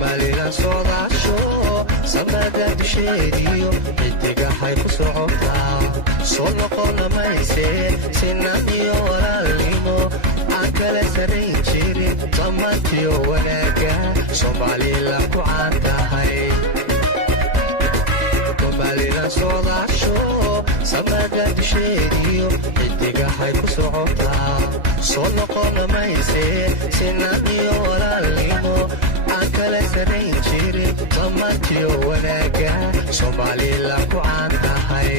Somalila sodasho samada dusheediyo xidigahay ku socotaa soo noqona mayse sinaniyo walaalnimo aan kala sarayn jirin dhammaantiyo wanaaga Somalila ku caan tahay Somalila sodasho samada dusheediyo xidigahay ku socotaa soo noqona mayse sinaniyo walaalnimo aan kala sarayn jirin dhammaantiyo wanaaga Somalila ku caan tahay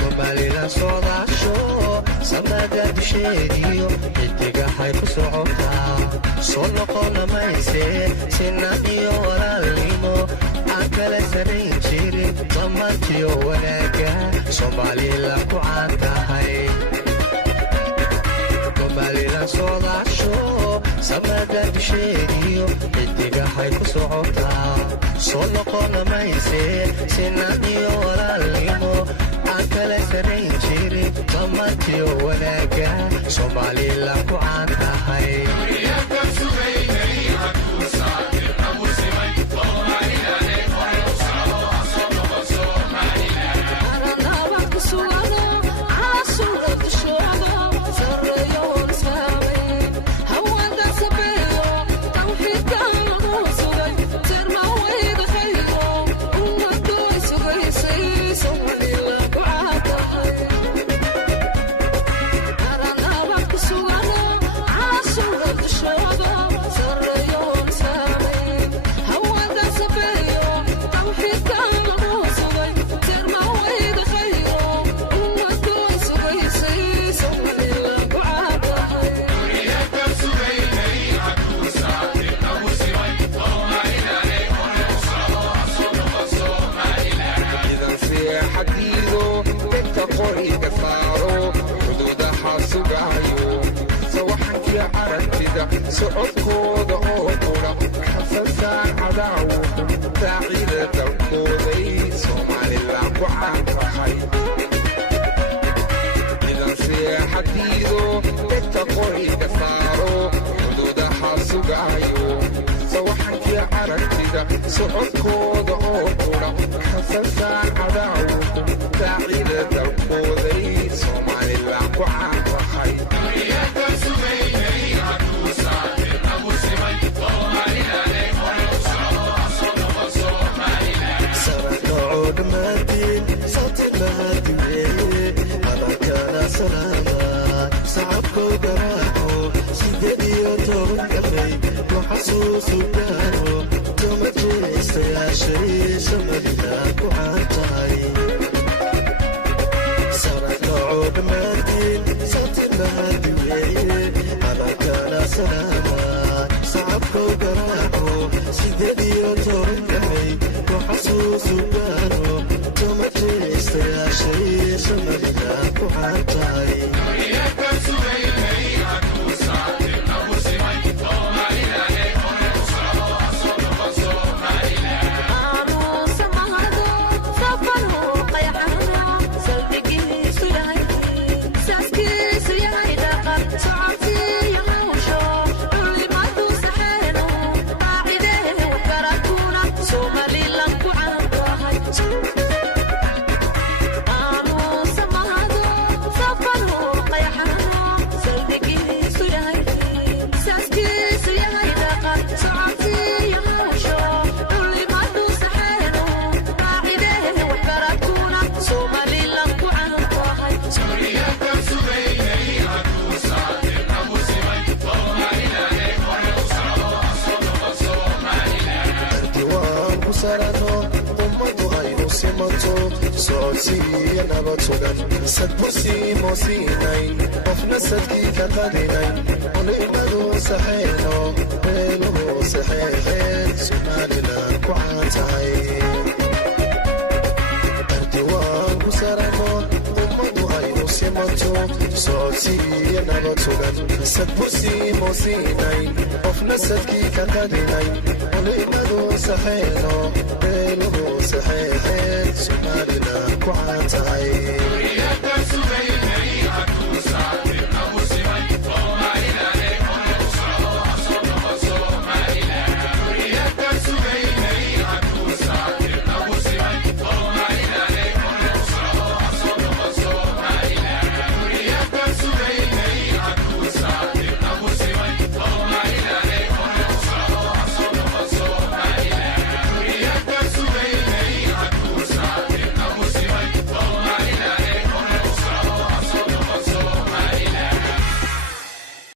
Somalila sodasho samada dusheediyo xidigahay ku soo soo noqona mayse sinaan iyo walaalnimo aan kala sanayn jirin dhammaantiyo wanaaga Somaliland ku caan tahay Somaliland soodaasho samada dusheediyo xidigahay ku socotaa soo noqona mayse sinaan iyo walaalnimo aan kala sanayn jirin dhammaantiyo wanaaga Somaliland ku caan tahay socodkooda oo qura xasaasaan cadaawo taaciida dalkooday Somaliland ku caan tahay ciidan seexadiido dadka qoriga saaro xuduudaha sugaayo sawaxankii aragtida socodkooda oo qura xasaasaan cadaawo taaciida dalkooday Somaliland ku caan tahay Somaliland ku caan tahay